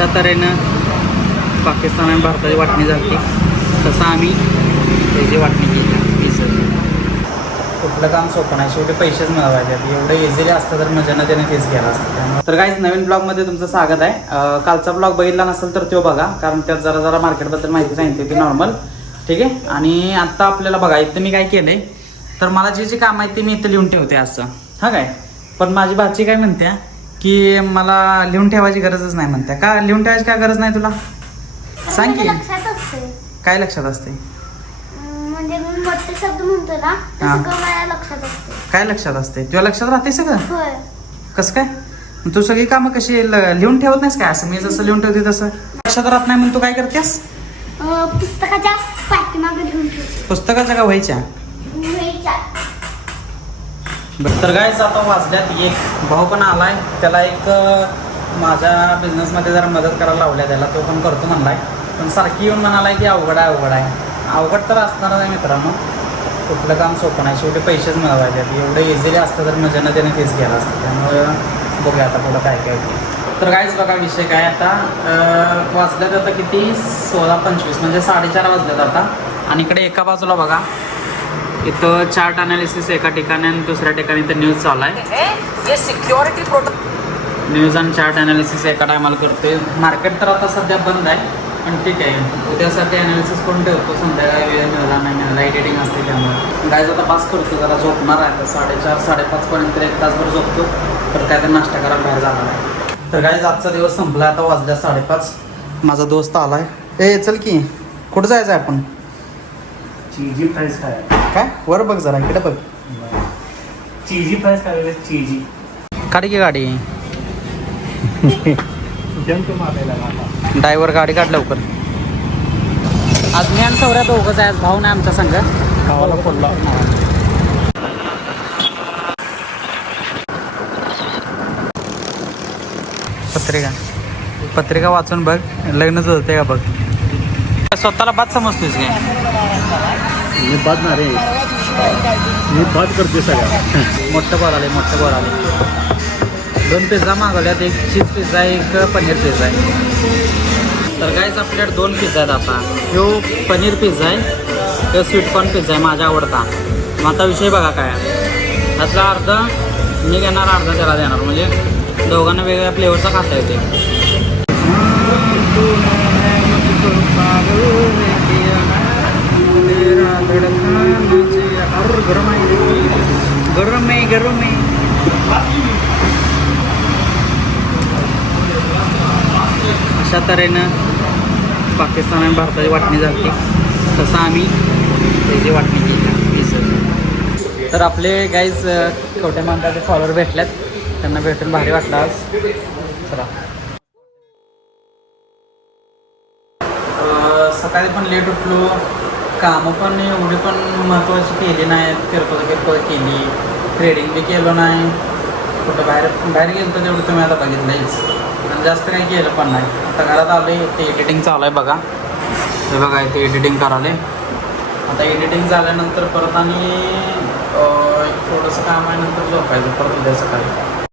अशा तऱ्हेनं पाकिस्तान आणि भारताची वाटणी झाली. तसं आम्ही त्याची वाटणी केली कुठलं काम सोपं नाही. शेवटी पैसेच मिळवायचे. एवढं इझिली असतं तर मजानं त्याने तेच केलं असतं. तर काहीच नवीन ब्लॉगमध्ये तुमचं स्वागत आहे. कालचा ब्लॉग बघितला नसेल तर तो बघा. कारण त्यात जरा जरा मार्केटबद्दल माहिती सांगितली होती नॉर्मल ठीक आहे? आणि आत्ता आपल्याला बघा इथं मी काय केलंय? तर मला जे जे काम आहे ते मी इथं लिहून ठेवते असं. हा काय? पण माझी भाची काय म्हणते की मला लिहून ठेवायची गरजच नाही म्हणते का लिहून ठेवायची काय गरज नाही तुला? सांग की. लक्षात असते. काय लक्षात असते? अं, म्हणजे मी मोठे शब्द म्हणतो ना ते हा. सगळं माझ्या लक्षात असते? काय लक्षात असते? तुला लक्षात राहते सगळं? होय. कसं काय? मग तू सगळी कामं कशी ल- लिहून ठेवत नाहीस काय? असं मी जसं लिहून ठेवते तसं. लक्षात राहत नाही म्हणून तू काय करतेस? अं, पुस्तकाच्या पाठीमागे घेऊन पुस्तकाच्या का व्हायच्या. तर काय आता वाजल्यात. एक भाऊ पण आलाय. त्याला एक माझ्या बिझनेसमध्ये जरा मदत करायला लावल्या त्याला. तो पण करतो म्हणलाय. पण सारखी येऊन म्हणालाय की अवघड आहे अवघड आहे. अवघड तर असणारच आहे मित्रांनो. कुठलं काम सोपं नाही. शेवटी पैसेच मिळवायचे एवढं इझिली असतं तर मजेनं त्याने तेच केलं असतं. त्यामुळं बघूया आता पुढं काय काय ते तर काहीच बघा विषय काय आता. वाजल्यात आता किती? सोळा पंचवीस म्हणजे साडेचार वाजल्यात आता. आणि इकडे एका बाजूला बघा. इथं चार्ट अनालिसिस एका ठिकाणी आणि दुसऱ्या ठिकाणी इथं न्यूज चालू आहे. सिक्योरिटी प्रोटोकॉल न्यूज आणि चार्ट अनालिसिस एका टायमाला करतोय. मार्केट तर आता सध्या बंद आहे पण ठीक आहे. उद्यासाठी अनालिसिस करून ठेवतो? संध्याकाळी वेळ मिळाला नाही मिळाला एडिटिंग असते त्यामुळे. गायज आता पास करतो जरा झोपणार आहे. आता साडेचार साडेपाचपर्यंत एक तासभर झोपतो. तर काय तर नाश्ता करायला बाहेर जाणार आहे. तर गायज आजचा दिवस संपला आता वाजल्या साडेपाच. माझा दोस्त आलाय. ए चल की. कुठं जायचं आहे आपण? चीजी फ्राईज काय काय? वर बघ जरा इकडे बघ. चीजी फ्राईज काय चीजी काढ की गाडी जंक मारायला ड्रायव्हर गाडी काढ लवकर. आज मी आणि सौऱ्या दोघंच आहे आज भाऊ नाही आमचा संघ. गावाला पडला. पत्रिका. पत्रिका वाचून बघ लग्नच होते का बघ? स्वतःला बाद समजतोस काय? मी बाद ना रे. मी बाद करते सगळ्या. मोठं बॉल आले मोठं बॉल आले. दोन पिझ्झा मागवल्यात एक चीज पिझ्झा एक पनीर पिझ्झा आहे. तर काहीच आपल्याकडे दोन पिझ्झा आहेत आता. ह्यो पनीर पिझ्झा आहे तो स्वीटकॉर्न पिझ्झा आहे माझा आवडता. मग आता विषय बघा काय. आहे. त्यातला अर्धा मी घेणार अर्धा त्याला देणार. म्हणजे दोघांना वेगवेगळ्या फ्लेवरचा खाता येते गरम आहे गरम आहे. अशा तऱ्हेनं पाकिस्तान आणि भारताची वाटणी झाली. तसं आम्ही त्याची वाटणी केली. तर आपले गाईज छोट्या मानकाचे फॉलोअर भेटल्यात. त्यांना भेटून भारी वाटलं आज. चला. सकाळी पण लेट उठलो. कामं पण एवढी पण महत्त्वाची केली नाहीत. किरकोळ किरकोळ केली. ट्रेडिंग बी केलं नाही. कुठं बाहेर बाहेर गेलं तर तेवढं तुम्ही आता बघितलंच आणि जास्त काही केलं पण नाही. आता घरात आले ते एडिटिंग चालू आहे बघा. हे बघा ते एडिटिंग कराले आता एडिटिंग झाल्यानंतर परत आणि एक थोडंसं काम आहे नंतर झोपायचं. परत उद्या सकाळी.